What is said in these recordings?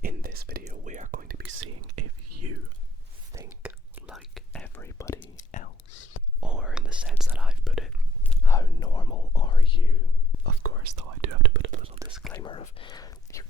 In this video, we are going to be seeing if you think like everybody else. Or in the sense that I've put it, how normal are you? Of course, though, I do have to put a little disclaimer of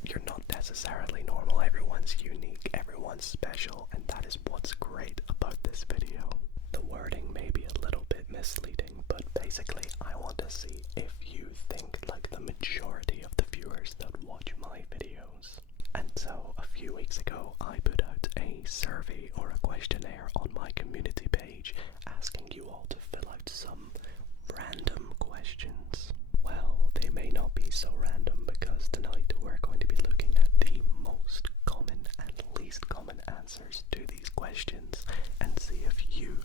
you're not necessarily normal. Everyone's unique, everyone's special, and that is what's great about this video. The wording may be a little bit misleading, but basically I want to see if you think like the majority of the viewers that watch my videos. And so a few weeks ago I put out a survey or a questionnaire on my community page asking you all to fill out some random questions. Well, they may not be so random because tonight we're going to be looking at the most common and least common answers to these questions and see if you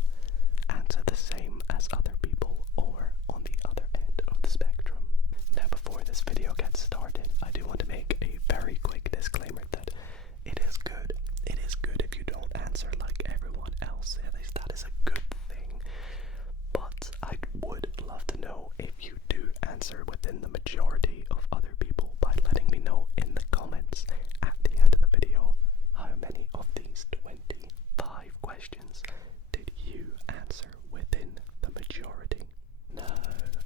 answer the same as other people or on the other end of the spectrum. Now, before this video gets started, I do want to make a very quick disclaimer that it is good if you don't answer like everyone else. At least that is a good thing. But I would love to know if you do answer within the majority of other people by letting me know in the comments at the end of the video how many of these 25 questions did you answer within the majority. Now,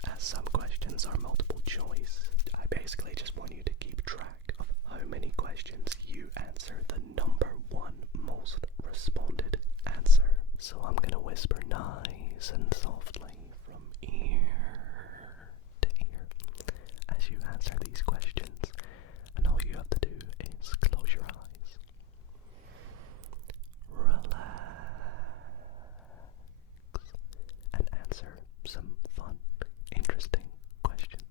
as some questions are multiple choice, I basically just want you to keep track of how many questions you answer the number one most responded answer. So I'm gonna whisper nice and softly from ear to ear as you answer these questions, and all you have to do is close your eyes, relax, and answer some fun, interesting questions.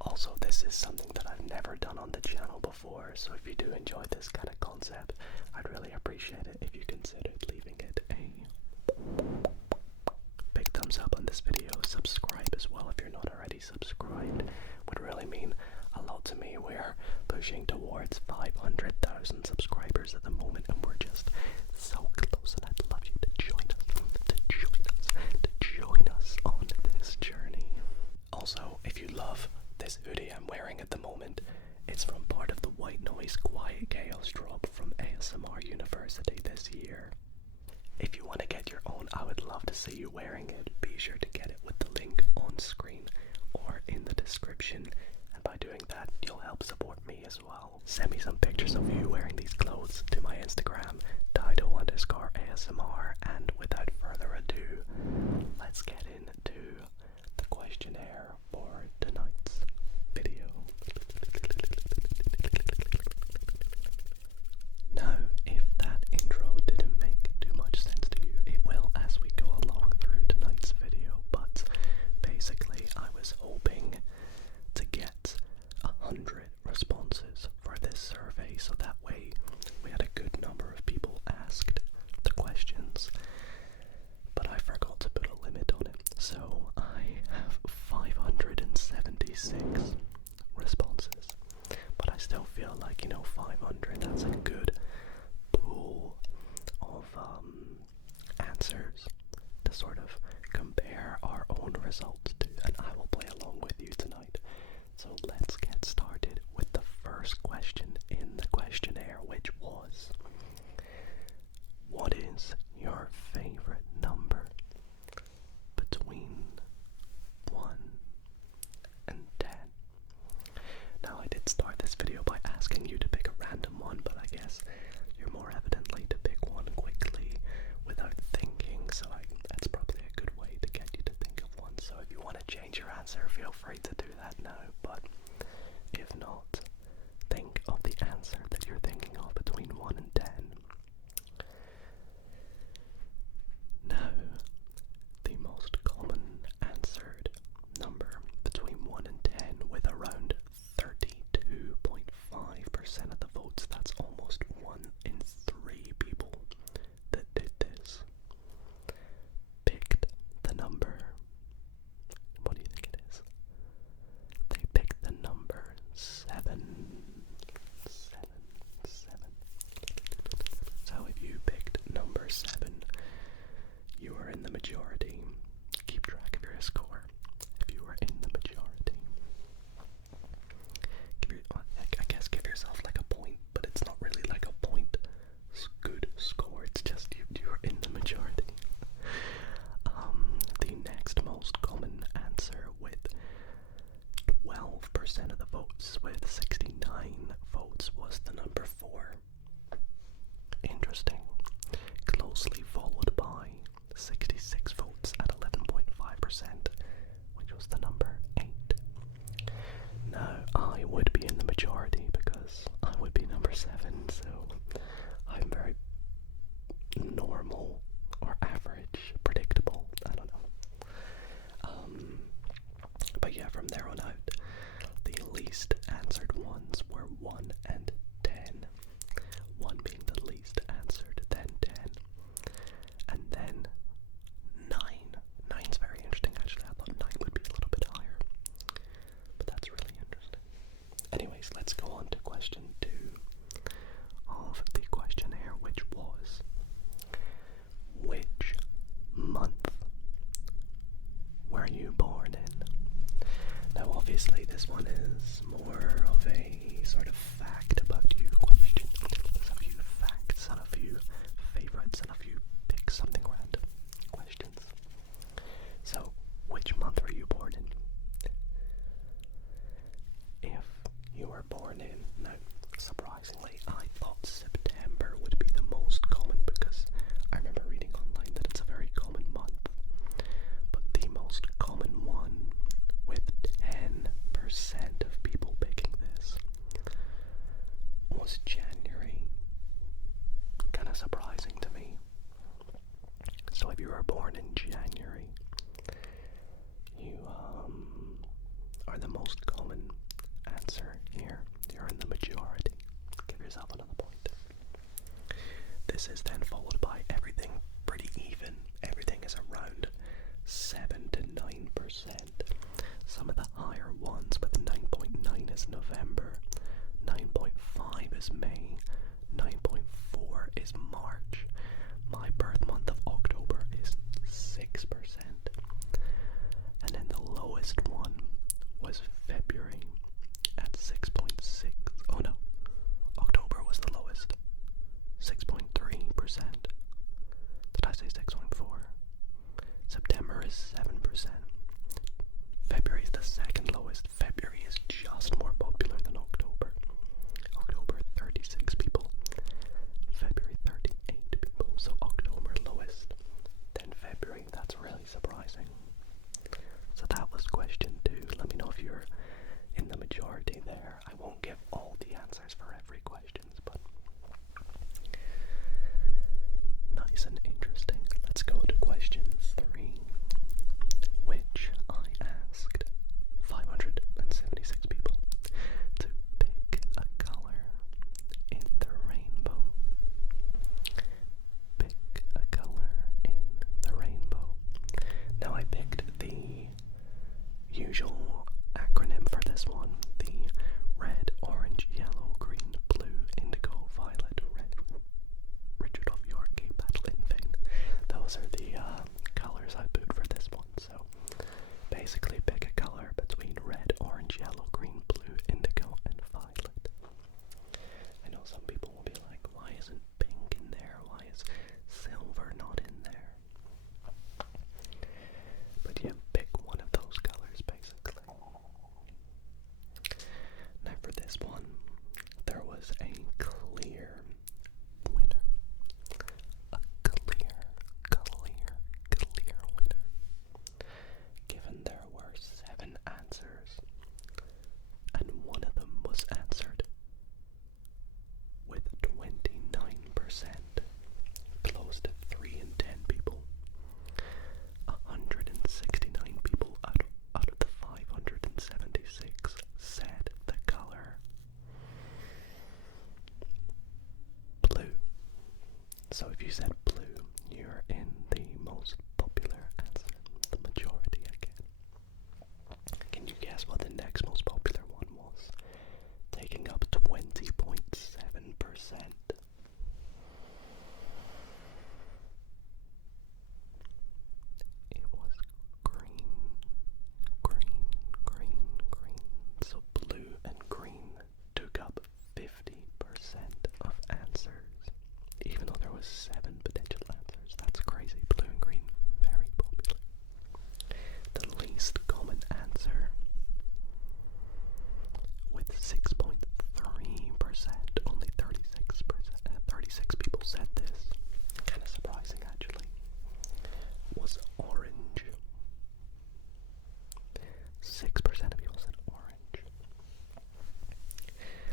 Also, this is something that I've never done on the channel before, so if you do enjoy this kind of concept, I'd really appreciate it if you considered leaving it a big thumbs up on this video. Subscribe as well if you're not already subscribed. Would really mean a lot to me. We're pushing towards 500,000 subscribers at the moment, and we're just so close, and I'd love you to join us on this journey. Also, if you love this hoodie I'm wearing at the moment, it's from part of the White Noise Quiet Chaos drop from ASMR University this year. If you want to get your own, I would love to see you wearing it. Be sure to get it with the link on screen or in the description, and by doing that you'll help support me as well. Send me some pictures of you wearing these clothes to my Instagram, Dido_ASMR, and without further ado, let's get into the questionnaire for tonight's video. Now, if that intro didn't make too much sense to you, it will as we go along through tonight's video, but basically I was hoping to get 100 responses for this survey, so that way we had a good number of people asked the questions, but I forgot to put a limit on it, so I have 576 responses, but I still feel like, 500, that's a good pool of answers to sort of compare our own results to, and I will play along with you tonight. So let's get started with the first question in the questionnaire, which was, what is your favorite number between 1 and 10? Now, I did start this video by asking you to pick a random one, but I guess you're more evidently to pick one quickly without thinking, so that's probably a good way to get you to think of one. So if you surprisingly, I thought September would be the most common because I remember reading online that it's a very common month. But the most common one, with 10% of people picking this, was January. Kind of surprising to me. So if you were born in January, you are the most common answer here. You're in the majority. Give yourself another point. This is then followed by everything pretty even. Everything is around 7 to 9%. Some of the higher ones, with 9.9 is November, 9.5 is May, 9.4 is March. My birth month of October is 6%. And then the lowest one was February at 6.6. Oh no, October was the lowest, 6.3%. Did I say 6.4? September is 7%. February is the second lowest. February is just more popular than October. October 36 people. February 38 people. So October lowest, then February. That's really surprising. So that was question 2. Let me know if you're in the majority there. I won't give all the answers for every question, but nice and interesting. Let's go to question 3, which I asked 576 people to pick a color in the rainbow. Pick a color in the rainbow. Now I picked the usual acronym for this one, the red, orange, yellow, green, blue, indigo, violet, red, Richard of York, Cape Battle in vain. Those are the colors I put for this one. So basically pick a color between red, orange, yellow, green, blue, indigo, and violet. I know some people will be like, why isn't pink in there? Why is silver not in there? But yeah, pick one of those colors basically. Now for this one, there was a clear winner. A clear winner. Given there were 7 answers, and one of them was answered with 29%, close to 3 in 10 people. 169 people out of the 576 said the color blue. So if you said blue, you're in the most popular answer, the majority again. Can you guess what the next most popular one was? Taking up 20.7%. It was green. So blue and green took up 50% of answers, even though there was 7 potential answers. That's crazy. Blue and green, very popular. The least common answer, with 6.3%, only 36 people said this, kind of surprising actually, was orange. 6% of people said orange.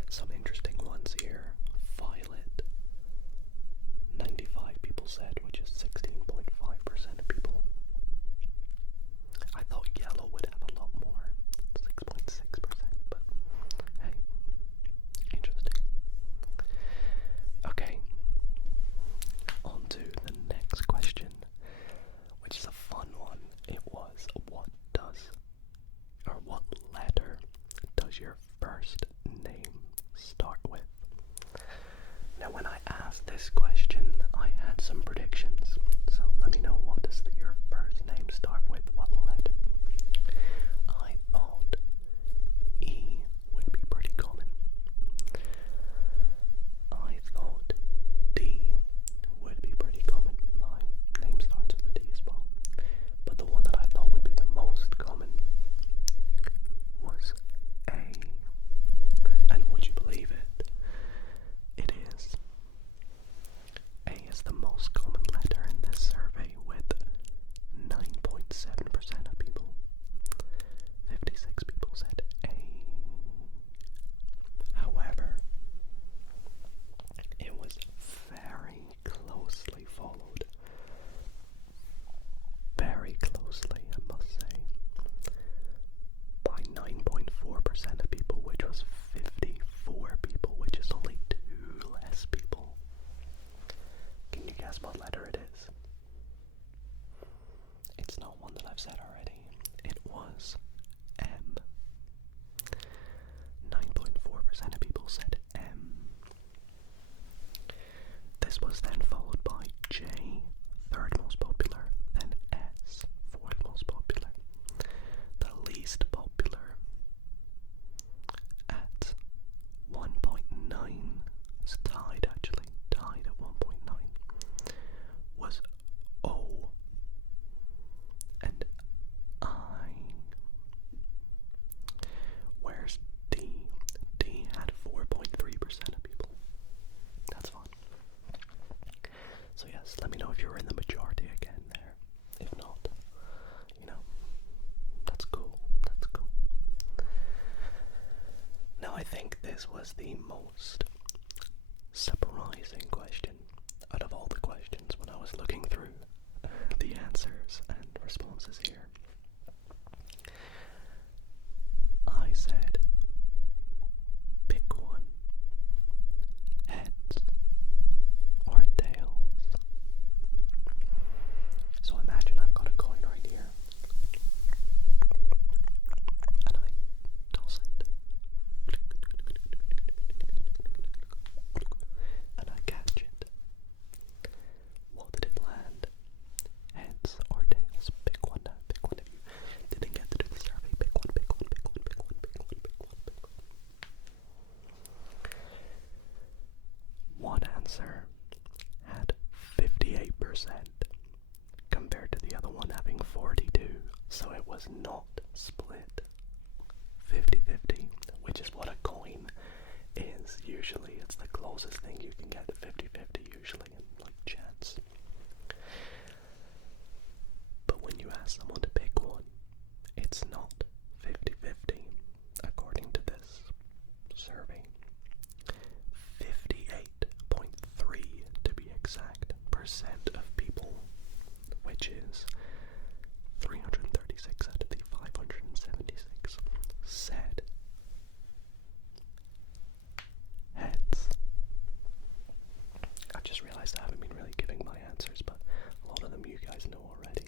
Some interesting ones here. Violet, 95 people said, which is 16.5% of people. I thought yellow would have a lot more, 6.6%, but hey, interesting. Okay, on to the next question, which is a fun one. It was, what letter does your first name start with? Now when I asked this question, I had some predictions, so let me know, what does your first name start with? What letter? I thought E would be pretty common. I thought D would be pretty common. My name starts with a D as well. But the one that I thought would be the most common was A. And would you believe it? this was the most surprising question out of all the questions when I was looking through the answers and responses here. I said, pick one, heads or tails. So imagine I've got a coin right here, and I toss it, and I catch it. What did it land? Heads or tails? Pick one now, pick one. If you didn't get to do the survey, pick one, pick one, pick one, pick one, pick one, pick one, pick one. One answer had 58% compared to the other one having 42, so it was not split 50-50, which is what a coin is usually. It's the closest thing you can get to 50-50 usually in like chance. But when you ask someone to pick one, it's not 50-50 according to this survey. 58.3 to be exact percent of people, which is 336 out of the 576, said heads. I just realized I haven't been really giving my answers, but a lot of them you guys know already.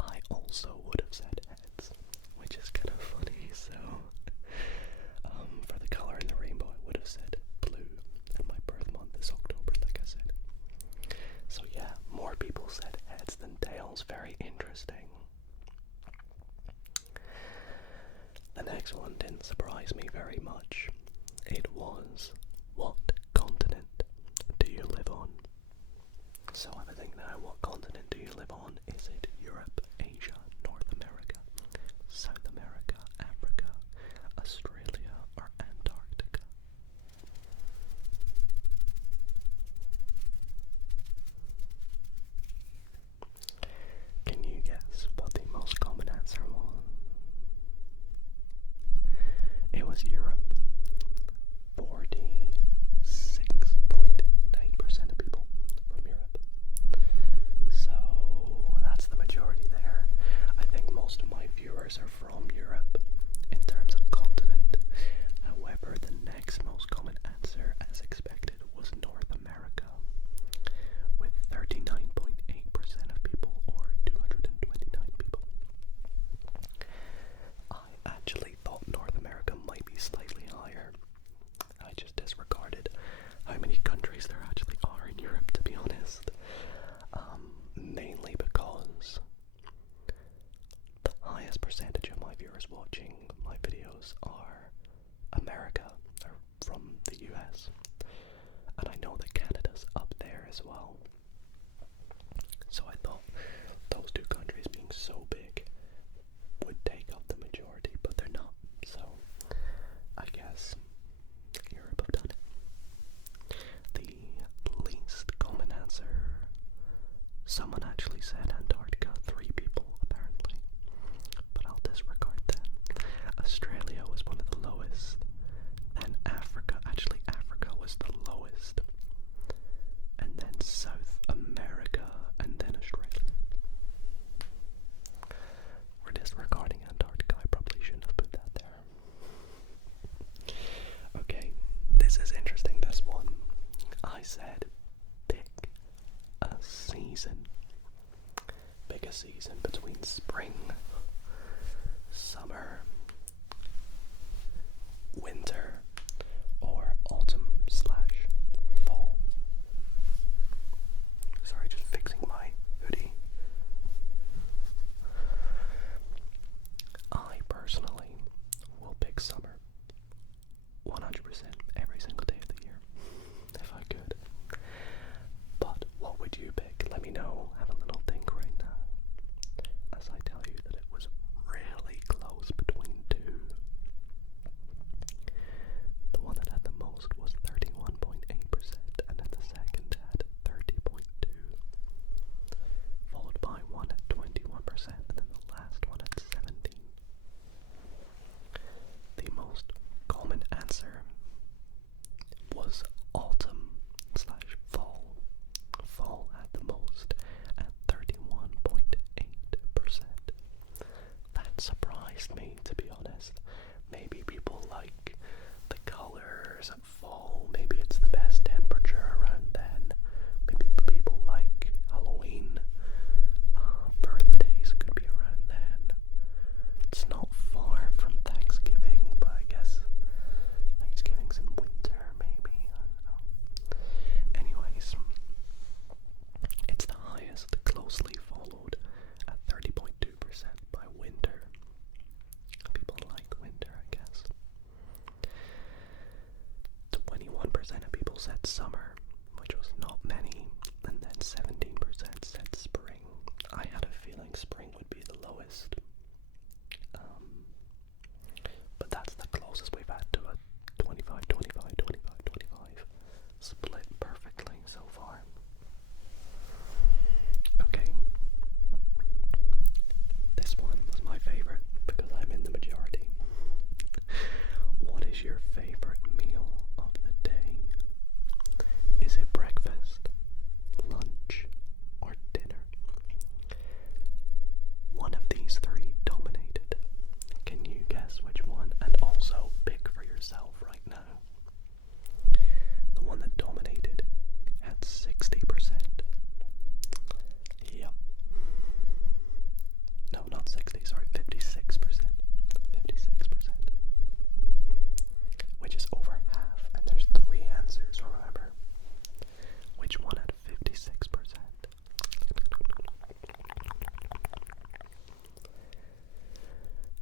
I also would have said heads, which is kind of funny. So for the color in the rainbow, I would have said blue, and my birth month is October, like I said. So yeah, more people said heads than tails. Very interesting. The next one didn't surprise me very much. It was, what continent do you live on? So have a think now, what continent do you live on? Is it Europe, Asia, North America, South America, Africa, Australia, or Antarctica? Can you guess what the most common answer was? It was Europe. 46.9% of people from Europe. So that's the majority there. I think most of my viewers are from Europe in terms of continent. However, the next most common answer, as expected, was North America, with 39.8% of people, or 229 people. I actually thought North America might be slightly higher. I just disregarded how many countries there actually are in Europe, to be honest. Mainly because the highest percentage of my viewers watching my videos are America, or from the US. And I know that Canada's up there as well. So I thought those two countries being so big would take up the majority, but they're not. So I guess Europe have done it. The least common answer, someone actually said Antarctica, 3 people apparently, but I'll disregard that. Australia was one of the lowest, then Africa was the lowest, and then South America, and then Australia. We're disregarding Antarctica. I probably shouldn't have put that there. Okay, this is interesting, this one. I said pick a season. Pick a season between spring, summer, winter, or autumn/fall. Sorry, just fixing my hoodie. I personally will pick summer 100% every single day of the year, if I could. But what would you pick? Let me know. Have a little think right now, as I tell you that it was really close between two. said summer, which was not many, and then 17% said spring. I had a feeling spring would be the lowest, but that's the closest we've had to a 25, 25, 25, 25 split perfectly so far. Okay, this one was my favorite because I'm in the majority. What is your favorite meal of the day? Is it breakfast, lunch, or dinner? One of these three dominated. Can you guess which one? And also pick for yourself right now. The one that dominated had 60%. Yep. No, not 60, sorry, 56%. 56%. Which is over half, and there's three answers, remember? Which one had 56%?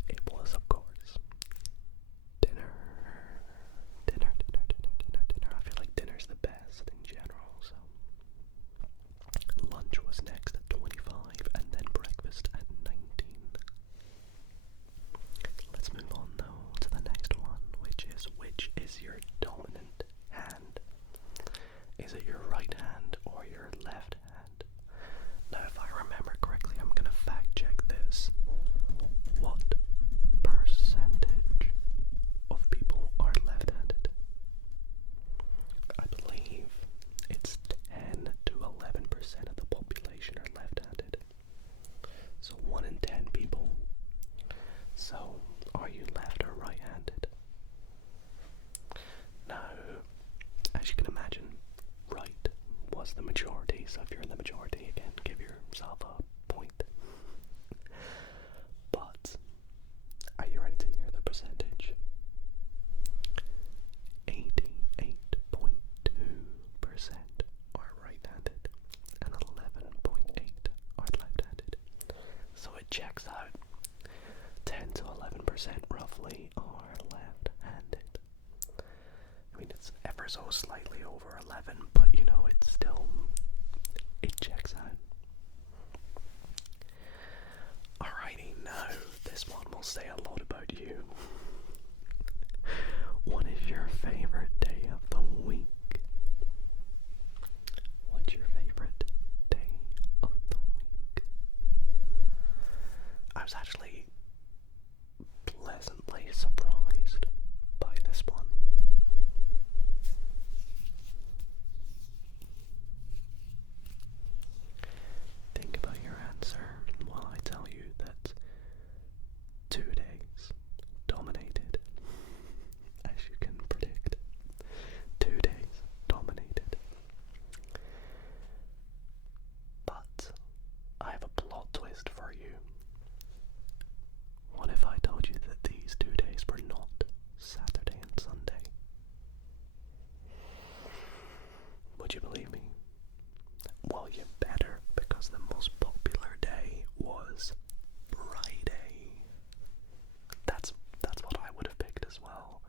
It was, of course, dinner. Dinner. I feel like dinner's the best in general, so. Lunch was next at 25, and then breakfast at 19. Let's move on though to the next one, which is your dominant hand? Is it your right hand or your left hand? Now, if I remember correctly, I'm gonna fact check this. What percentage of people are left-handed? I believe it's 10 to 11% of the population are left-handed. So 1 in 10 people. So, are you left or right-handed? Now, as you can imagine, right was the majority, so if you're in the majority, again, give yourself a point. But, are you ready to hear the percentage? 88.2% are right-handed, and 11.8% are left-handed. So it checks out. 10 to 11% roughly are left-handed. I mean, it's ever so slightly over 11, but you know, it's still, it checks out. Alrighty, now, this one will say a lot about you. What is your favorite day of the week? What's your favorite day of the week? I was actually pleasantly surprised by this one. Think about your answer while I tell you that 2 days dominated, as you can predict. 2 days dominated. But I have a plot twist for you. What if I told you that these 2 days were not Saturday and Sunday? Would you believe me? Well, you better, because the most popular day was Friday. That's what I would have picked as well.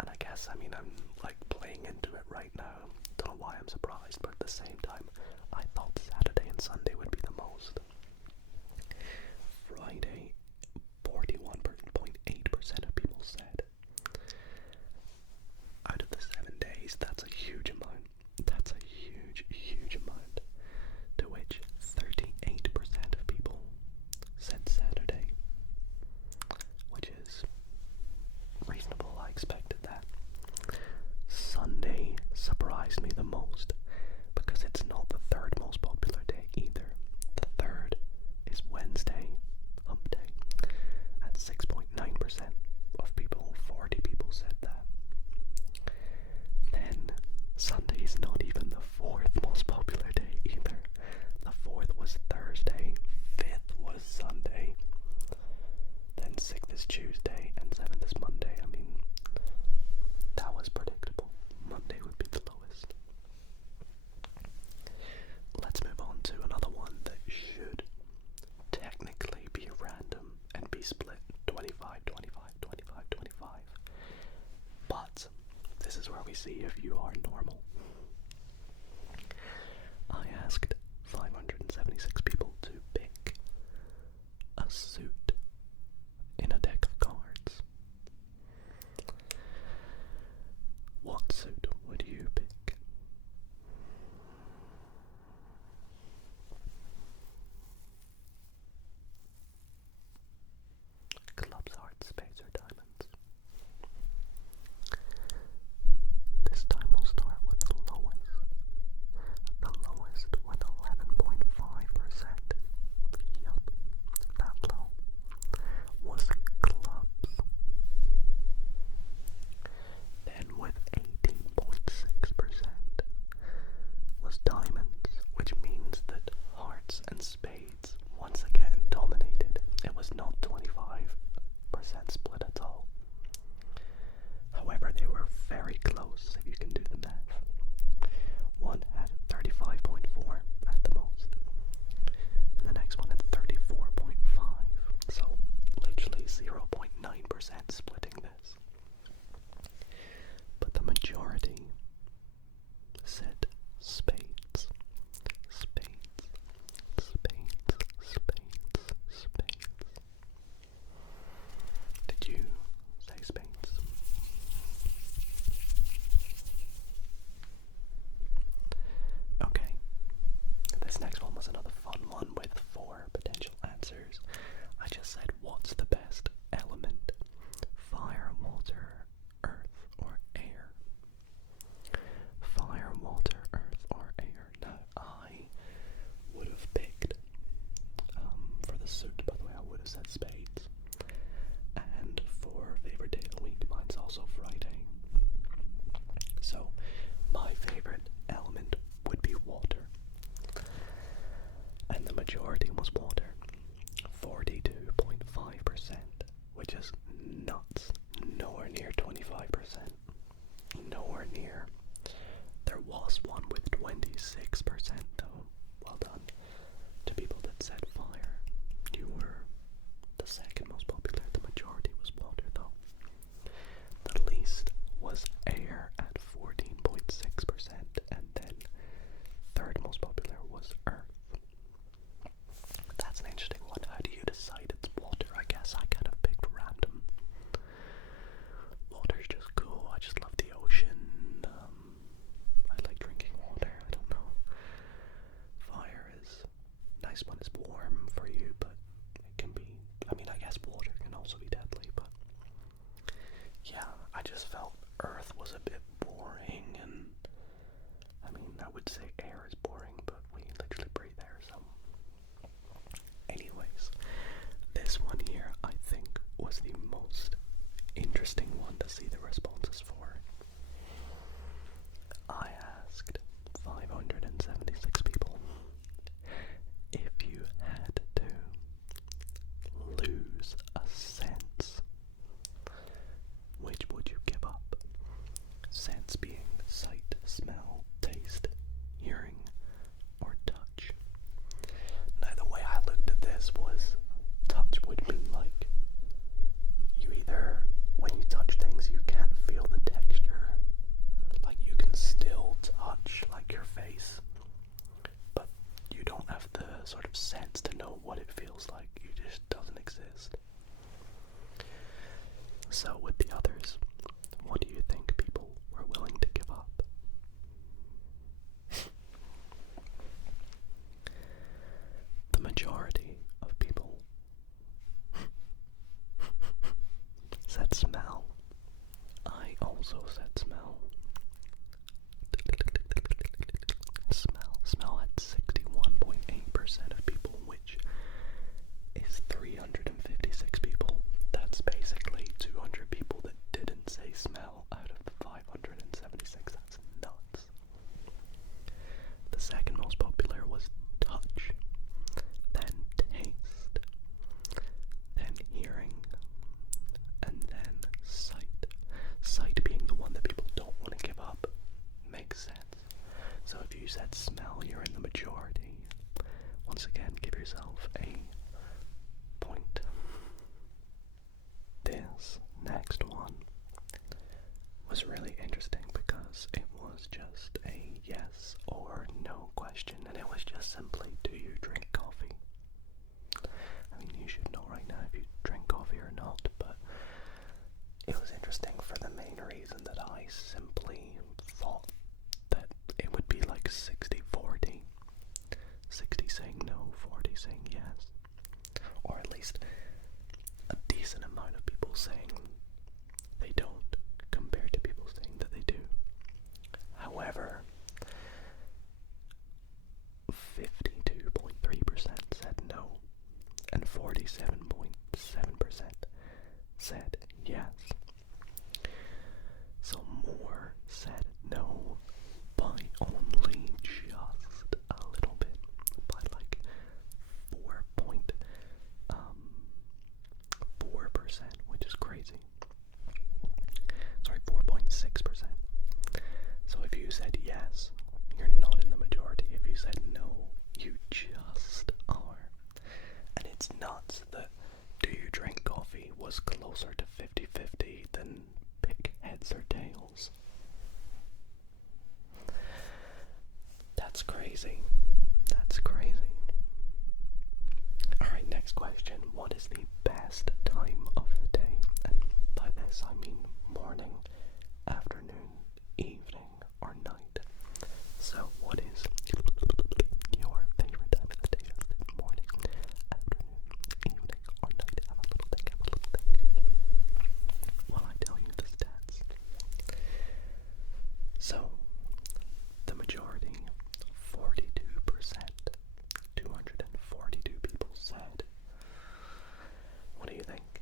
And I guess, I mean, I'm like playing into it right now. Don't know why I'm surprised, but at the same time, I thought Saturday and Sunday would be the most. Friday, 41.8% of people said. Out of the 7 days, that's a huge amount. That's a huge amount. To which 38% of people said Saturday, which is reasonable. I expected that. Sunday surprised me the most because it's not the third most popular day either. The third is Wednesday, hump day, at 6.9% of people. 40 people said that. Then Sunday's not even the fourth most popular day either. The fourth was Thursday, fifth was Sunday, then sixth is Tuesday, and seventh is Monday. I mean, that was predictable. Monday would be the lowest. Let's move on to another one that should technically be random and be split 25, 25, 25, 25. But this is where we see if you are normal. to see the responses for. I asked 576 people, if you had to lose a sense, which would you give up? Sense being sight, smell, taste, hearing, or touch. Now the way I looked at this was, touch would mean like, you either, when you touch things, you can't feel the texture. Like you can still touch like your face, but you don't have the sort of sense to know what it feels like. It just doesn't exist. So with the others, what do you think people were willing to give up? The majority of people said smell. I also said smell. Smell had 61.8% of people, which is 356 people. That's basically 200 people that didn't say smell out of the 576. That's nuts. The second most popular was touch, then taste, then hearing, and then sight. Sight being the one that people don't want to give up. Makes sense. So if you said smell, you're in the majority. Once again, give yourself a point. This next one was really interesting because it was just a yes or no question, and it was just simply, do you drink coffee? I mean, you should know right now if you drink coffee or not, but it was interesting for the main reason that I simply thought that it would be like 60-40. 60 saying no, 40 saying yes. Or at least a decent amount of people saying they don't, compared to people saying that they do. However, 52.3% said no, and 47.7% said yes. So more said no by only just a little bit, by like 4.4%, which is crazy. Sorry, 4.6%. So if you said yes, you're not in the majority. If you said no, you just are. And it's nuts that do you drink coffee was closer to 50-50 than pick heads or tails. That's crazy. That's crazy. Alright, next question. What is the best time of the day? And by this I mean morning, afternoon, evening, or night. So what is your favorite time of the day? Morning, afternoon, evening, or night? Have a little think, while I tell you the stats. So, the majority, 42%, 242 people said. What do you think?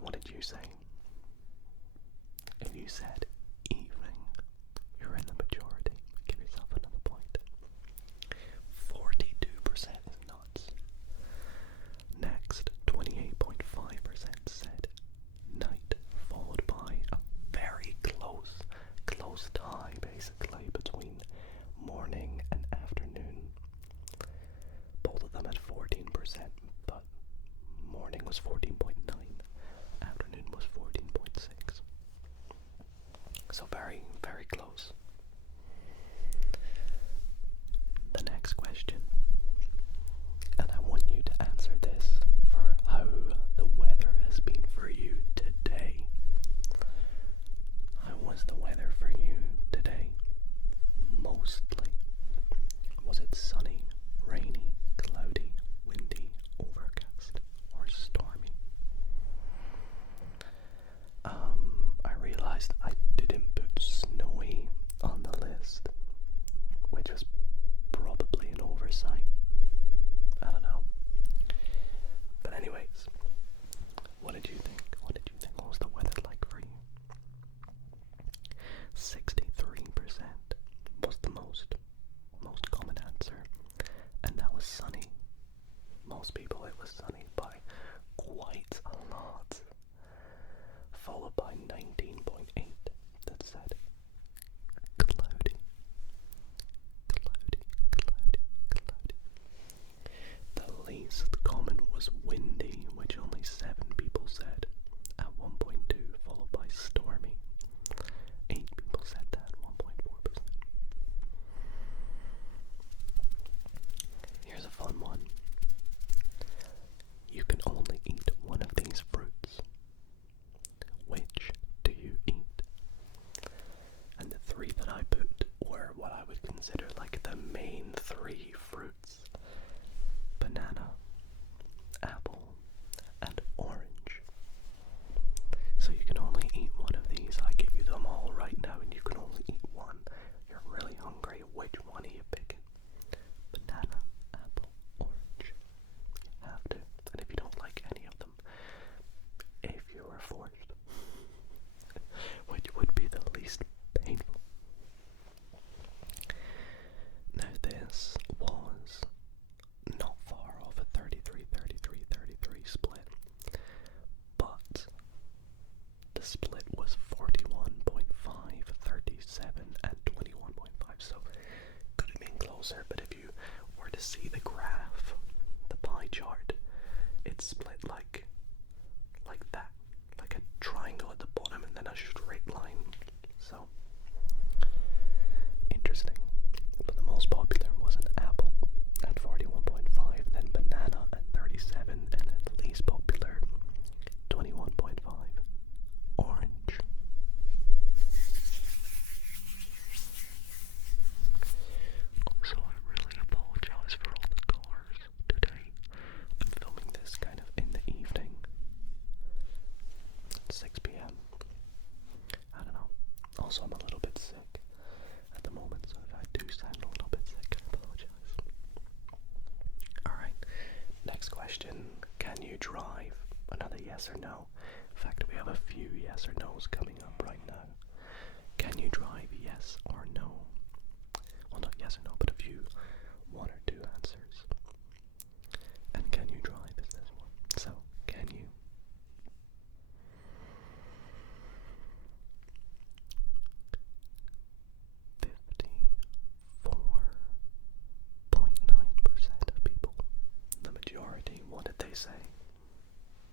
What did you say? If you said consider like the main three fruits: banana, apple, and orange. So you can only eat one of these. I give you them all right now, and you can only eat one. You're really hungry. Which one are you picking? Banana, apple, orange. You have to. And if you don't like any of them, if you were forced, which would be the least painful. Now this was not far off a 33 split, but the split was 41.5, 37, and 21.5, so could have been closer. But if you were to see the graph, the pie chart, it's split like that, like a triangle at the bottom and then a straight line. So interesting. But the most popular was an apple at 41.5, then banana at 37, and then the least popular 21.5, orange. So I really apologize for all the cars today. I'm filming this kind of in the evening, 6 p.m. I don't know. Also, I'm a little bit sick at the moment, so if I do sound a little bit sick, I apologize. Alright, next question. Can you drive? Another yes or no. In fact, we have a few yes or no's coming up right now. Can you drive? Yes or no? Well, not yes or no, but a few one or two answers. And can you drive is this one. So, can you? of people. The majority, what did they say?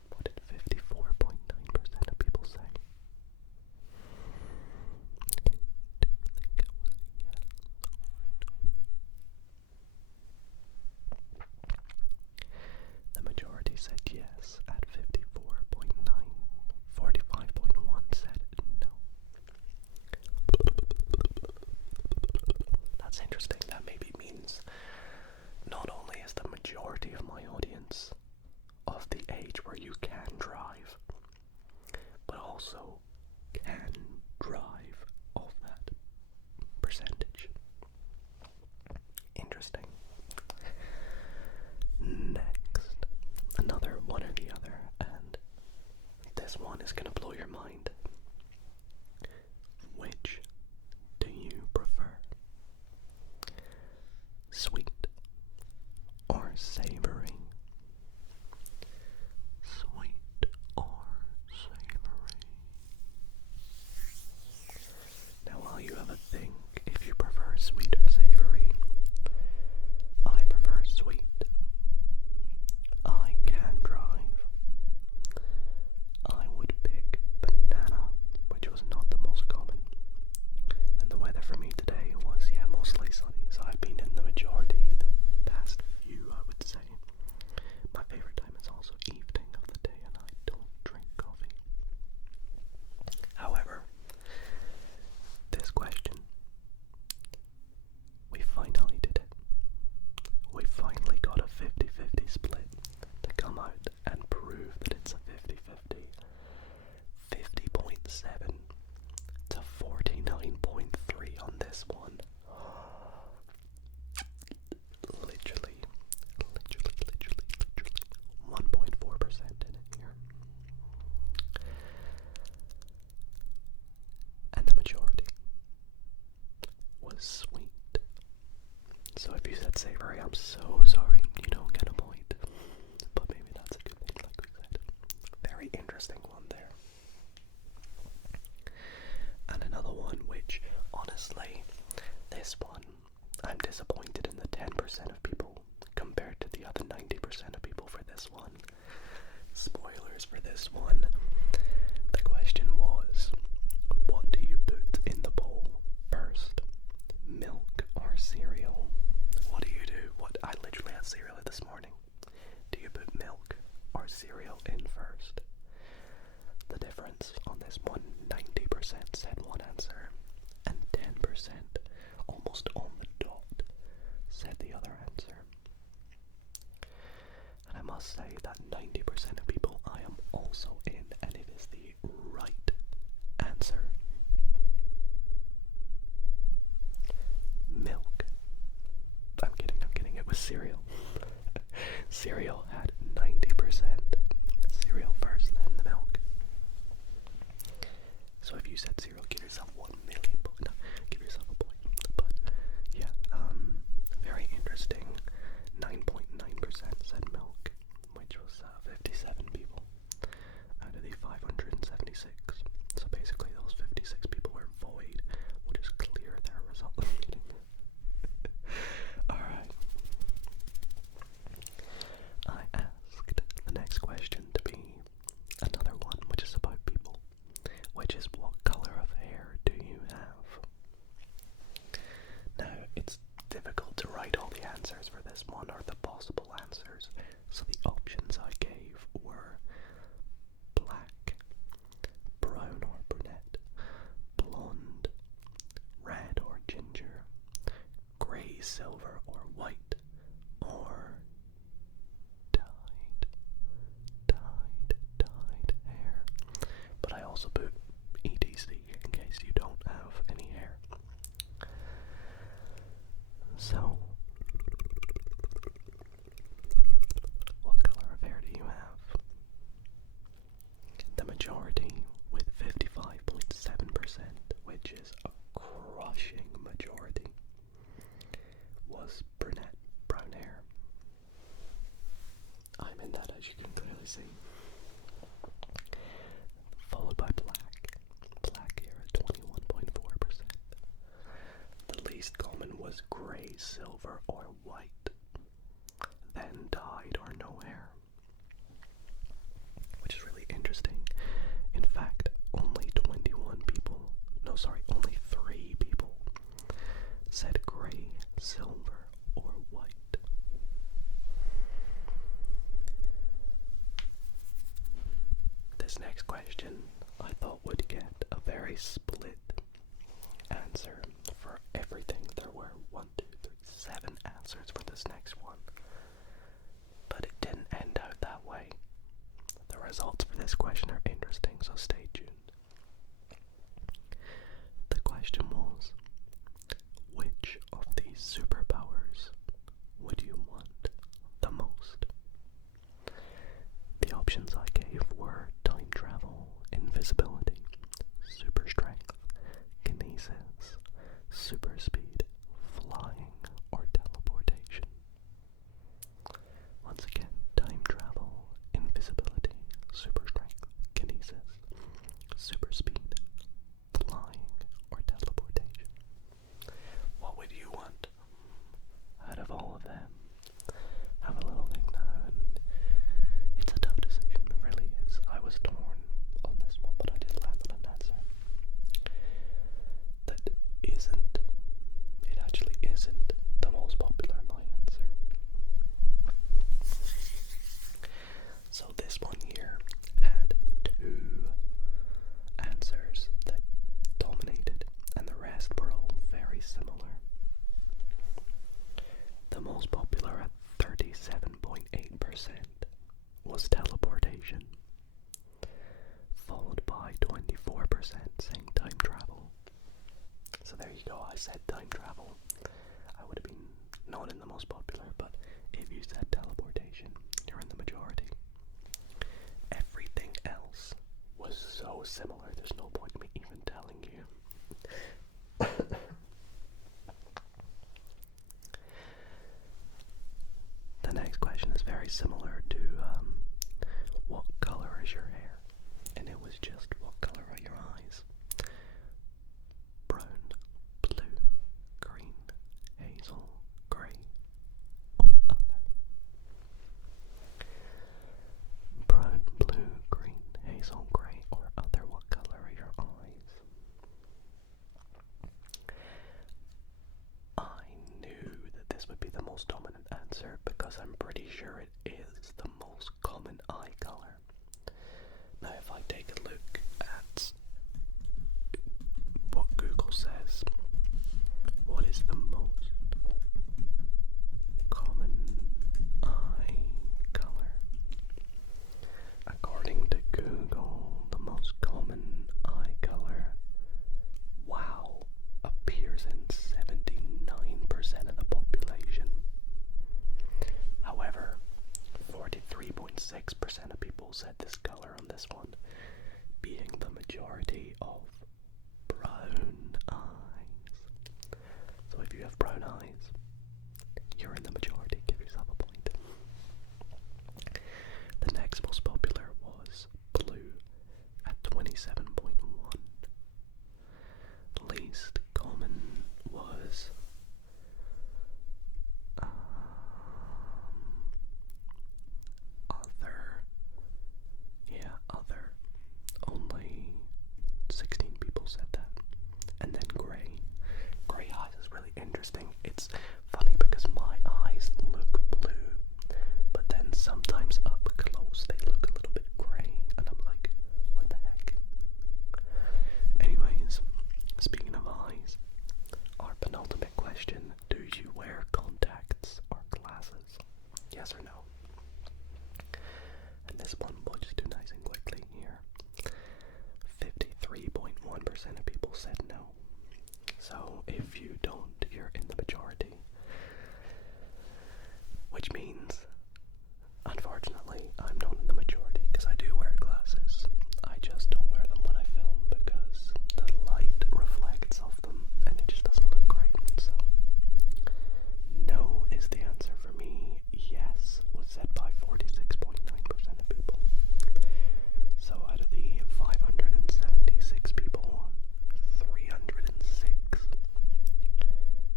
What did 54.9% of people say? Do you think it was a yes or no? The majority said yes at 54.9. 45.1 said no. That's interesting. That maybe means not only is the majority of my audience of the age where you can drive, but also can drive of that percentage. Interesting. Next, another one or the other, and this one is gonna blow your mind. Which do you prefer? Sweet or savory? Sweet or savory? Now while you have a think if you prefer sweet or savory, I prefer sweet. I can drive. I would pick banana, which was not the most common. And the weather for me today was, mostly sunny, so I've been in the majority, the past few, I would say. My favorite time is also evening of the day, and I don't drink coffee. However, this question, we finally did it. We finally got a 50-50 split to come out and prove that it's a 50-50. 50.7 to 49.3 on this one. Literally 1.4% in it here. And the majority was sweet. So if you said savory, I'm so sorry, you don't get a point. But maybe that's a good thing, like we said. Very interesting one there. And another one which, honestly, this one, I'm disappointed in the 10% of people compared to the other 90% of people for this one. Spoilers for this one. The question was, what do you put in the bowl first? Milk or cereal? What do you do? I literally had cereal this morning. Do you put milk or cereal in first? The difference on this one, 90% said one answer, and 10%, almost on the cereal. Cereal had 90%. Cereal first, then the milk. So if you said cereal, give yourself 1 million points. No, give yourself a point. But yeah, very interesting. 9.9% said milk, which was 57 people out of the 576. So basically, those 56 people were void. We'll just clear their result. Alright. I asked the next question to be another one, which is about people. Which is, what color of hair do you have? Now, it's difficult to write all the answers for this one, or the possible answers. So the options I gave were black, brown or brunette, blonde, red or ginger, grey, silver or white, or dyed hair. But I also put ETC in case you don't have any hair. So, what color of hair do you have? The majority, with 55.7%, which is a crushing majority, was brunette, brown hair. I'm in that, as you can clearly see. Followed by black hair at 21.4%. The least common was grey, silver or white, then dyed or no hair, which is really interesting. In fact, only 3 people said grey, silver or white. This next question I thought would get a very split answer for everything. There were 7 answers for this next one, but it didn't end out that way. The results for this question are interesting, so stay tuned. The question was, which of these superpowers would you want the most? The options I gave were time travel, invisibility, super strength, kinesis, super speed, flying, or teleportation. Once again, time travel, invisibility, super strength, kinesis, super speed, flying, or teleportation. What would you want out of all of them? Have a little think now, and it's a tough decision, it really is. I was torn on this one, but I did land on an answer that actually isn't the most popular, my answer. So this one here had 2 answers that dominated, and the rest were all very similar. The most popular at 37.8% was teleportation, followed by 24% saying time travel. So there you go, I said time travel. I would have been not in the most popular, but if you said teleportation, you're in the majority. Everything else was so similar, there's no point in me even telling you. The next question is very similar to what color is your hair? And it was just, what color are your eyes? Brown, blue, green, hazel, grey, or other. Brown, blue, green, hazel, grey, or other. What color are your eyes? I knew that this would be the most dominant answer because I'm pretty sure it is the most common eye color. Now, if I take a look at what Google says, what is the most common eye color? According to Google, the most common eye color, wow, appears in 79% of the population. 53.6% of people said this color on this one, being the majority of brown eyes. So if you have brown eyes, you're in the majority. Give yourself a point. The next most popular was blue at 27.1. Least common was other. Yeah, other. Only 16 people said that. And then grey. Grey eyes is really interesting. It's funny because my eyes look blue, but then sometimes up close they look a little bit grey, and I'm like, what the heck? Anyways, speaking of eyes, our penultimate question: do you wear contacts or glasses? Yes or no? And this one will just do nice and quickly here. 53.1% of people said no. So if you don't, you're in the majority. Which means, unfortunately, I'm not in the majority because I do wear glasses. I just don't wear them when I film because the light reflects off them and it just doesn't look great. So, no is the answer for me. Yes was said by 46.9% of people. So out of the 576 people, 306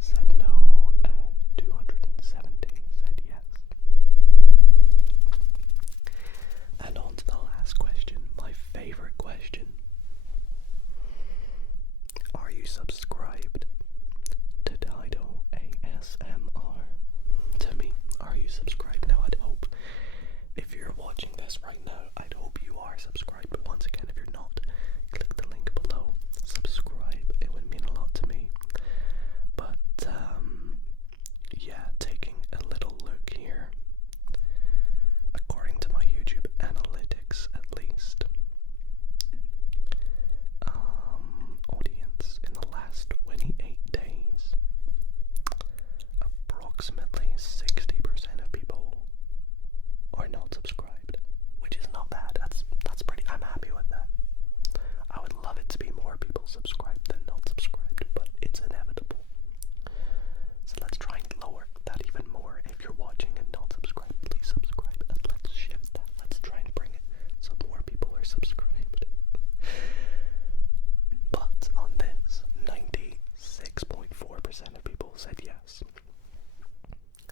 said no and 270 said yes. And on to the last question, my favorite question. Are you subscribed to Dido ASMR? To me, are you subscribed? Now I'd hope, if you're watching this right now, I'd hope you are subscribed, but once again, if you're not, click the link below, subscribe, it would mean a lot to me. But, yeah, taking a little look here, according to my YouTube analytics at least, audience in the last 28 days, approximately 60% of people are not subscribed, which is not bad. That's pretty, I'm happy with that. I would love it to be more people subscribed than not subscribed, but it's inevitable. So let's try and lower that even more. If you're watching and not subscribed, please subscribe, and let's shift that. Let's try and bring it so more people are subscribed. But on this, 96.4% of people said yes.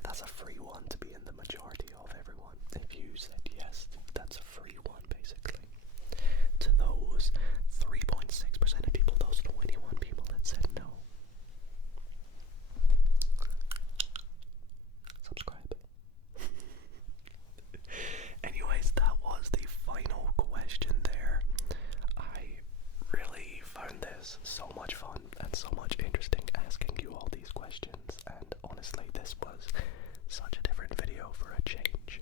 That's a free one to be in the majority of everyone. If you said yes, that's a free one basically. To those 3.6% of people, those 21 people that said no, subscribe. Anyways, that was the final question there. I really found this so much fun and so much interesting asking you all these questions, and honestly this was such a different video for a change.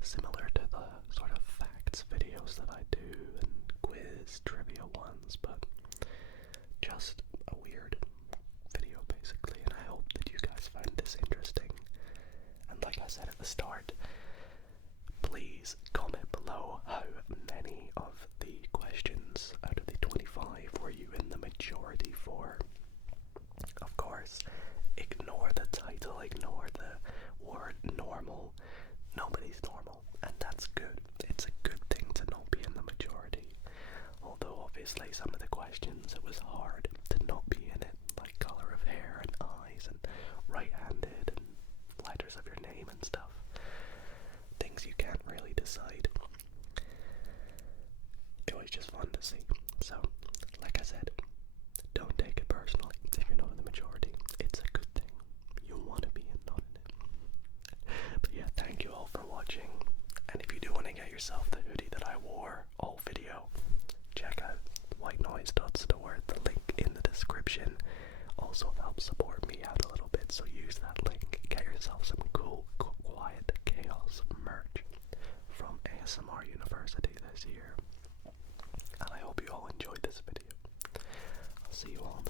Similar to the sort of facts videos that I do and quiz trivia ones, but just a weird video basically, and I hope that you guys find this interesting. And like I said at the start, please comment below how many of the questions out of the 25 were you in the majority for. Of course, ignore the title, ignore the word normal. Nobody's normal, and that's good. It's a good thing to not be in the majority. Although obviously some of the questions, it was hard to not be in it, like color of hair and eyes and right-handed and letters of your name and stuff. Things you can't really decide. It was just fun to see. So, like I said, don't take it personally if you're not in the majority. It's a good thing. You want to be in, not in it. But yeah, thank you all for watching. And if you do want to get yourself the hoodie that I wore all video, check out whitenoise.store. The link in the description also helps support me out a little bit, so use that link. Get yourself some cool, quiet chaos merch from ASMR University this year. And I hope you all enjoyed this video. I'll see you all